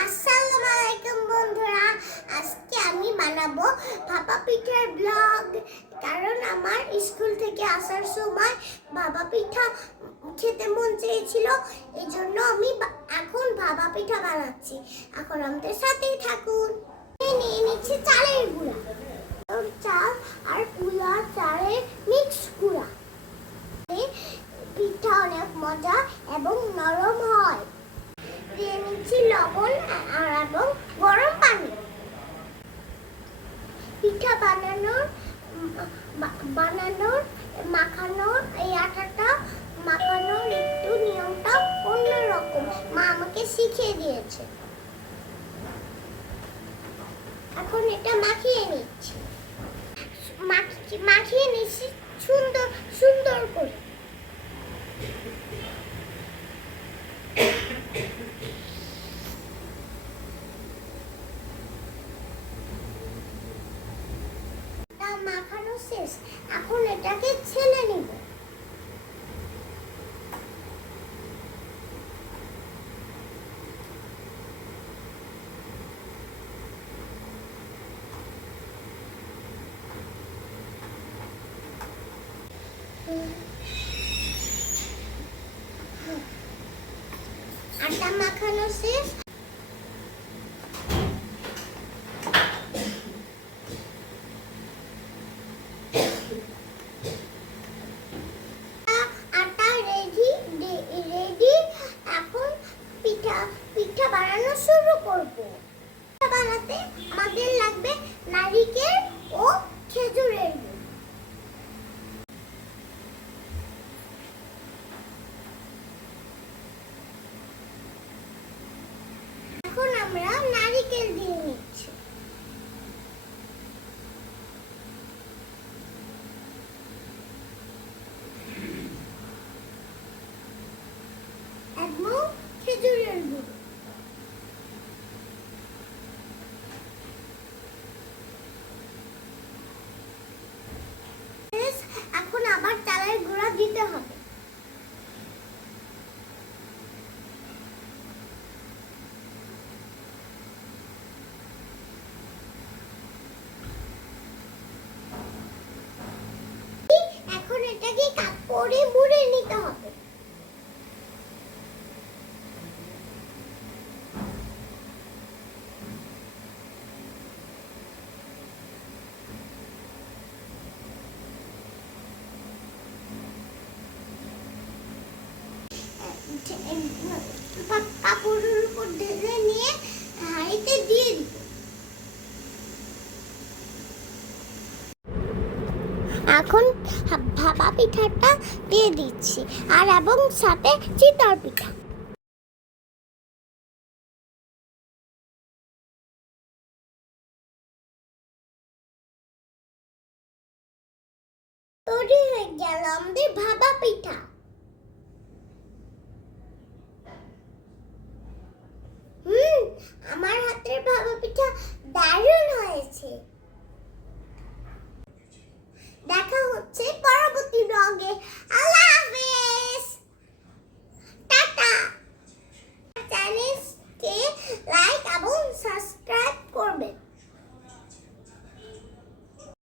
আসসালামু আলাইকুম বন্ধুরা, আজকে আমি বানাবো ভাপা পিঠার ব্লগ। কারণ আমার স্কুল থেকে আসার সময় ভাপা পিঠা খেতে মন চেয়েছিল, এই জন্য আমি এখন ভাপা পিঠা বানাচ্ছি। এখন আমাদের সাথেই থাকুন। নিয়ে নিচ্ছি চালের গুঁড়া, চাল আর গুঁড়া চালের মিক্স গুঁড়া। পিঠা অনেক মজা এবং নরম হয়। দিয়ে নিচ্ছি লবণ এবং গরম পানি। পিঠা মাখানোর এই আটাটা মাখানোর একটু নিয়মটা অন্যরকম, মা আমাকে শিখিয়ে দিয়েছে। এখন এটা মাখিয়ে নিচ্ছি সুন্দর সুন্দর করে। মাখানো শেষ, এখন এটাকে ছেলে নিব। আটা মাখানো শেষ, পিঠা বানানো শুরু করব। পিঠা বানাতে আমাদের লাগবে নারকেল ও খেজুরের গুড়। এখন আমরা নারকেল দিয়ে নিচ্ছি। এবং খেজুরের গুড়। এখন আবার চালের গুঁড়া দিতে হবে। এখন এটাকে কাপড়ে মুড়ে নিতে হবে। কাপড়ের উপর ঢেলে নিয়ে হাঁড়িতে দিয়ে দিব। এখন ভাপা পিঠাটা দিয়ে দিচ্ছি আর এবং সাথে চিতল পিঠা। তৈরি হয়ে গেল আমাদের ভাপা পিঠা। আমার হাতের ভাপা পিঠা দারুণ হয়েছে। দেখা হচ্ছে।